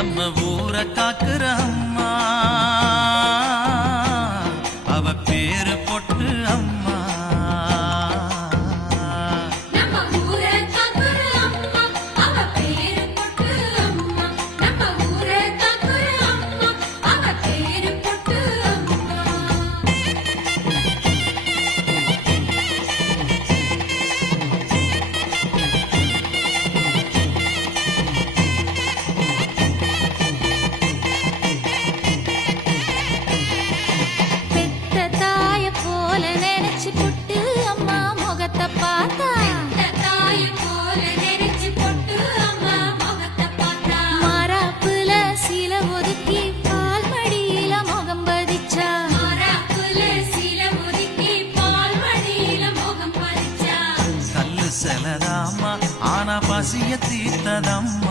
நம்ம ஊரை காக்குற அம்மா, அவ பேரு பொட்டு அம்மா. செலதாமா ஆனா பசிய தீர்த்ததம்மா.